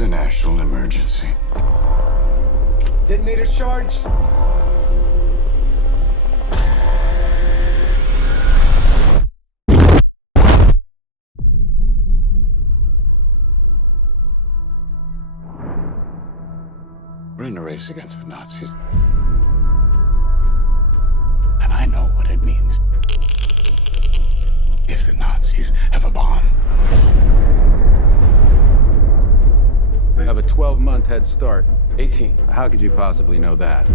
is a national emergency. Detonator charged. We're in a race against the Nazis. And I know what it means if the Nazis have a bomb. We have a 12-month head start. 18. How could you possibly know that?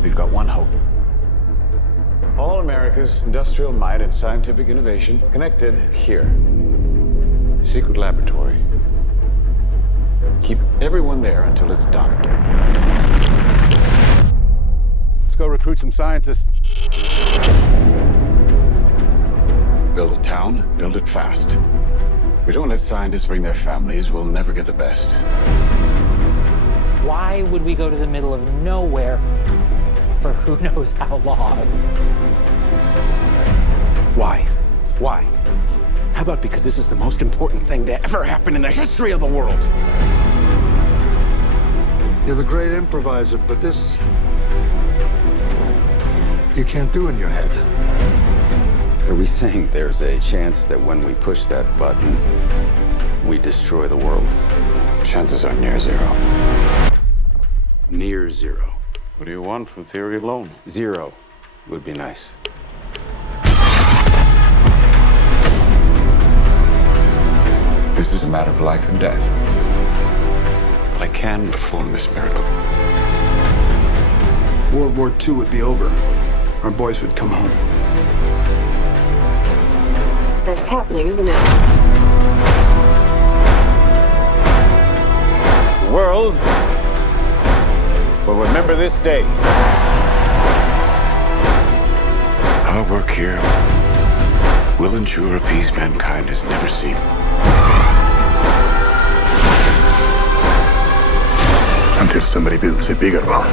We've got one hope. All America's industrial might and scientific innovation connected here. A secret laboratory. Keep everyone there until it's done. Let's go recruit some scientists. Build a town, build it fast. If we don't let scientists bring their families, we'll never get the best. Why would we go to the middle of nowhere for who knows how long? Why? Why? How about because this is the most important thing to ever happen in the history of the world? You're the great improviser, but this you can't do in your head. Are we saying there's a chance that when we push that button, we destroy the world? Chances are near zero. Near zero. What do you want from theory alone? Zero would be nice. This is a matter of life and death. But I can perform this miracle. World War II would be over. Our boys would come home. That's happening, isn't it? The world will remember this day. Our work here will ensure a peace mankind has never seen. Until somebody builds a bigger one.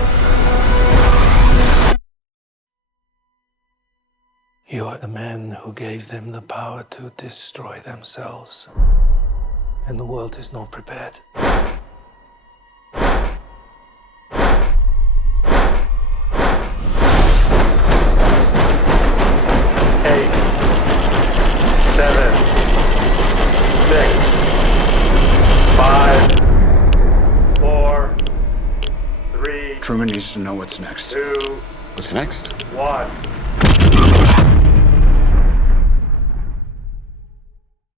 You are the man who gave them the power to destroy themselves. And the world is not prepared. 7, 6, 5, 4, 3. Truman needs to know what's next. 2, What's next? 1.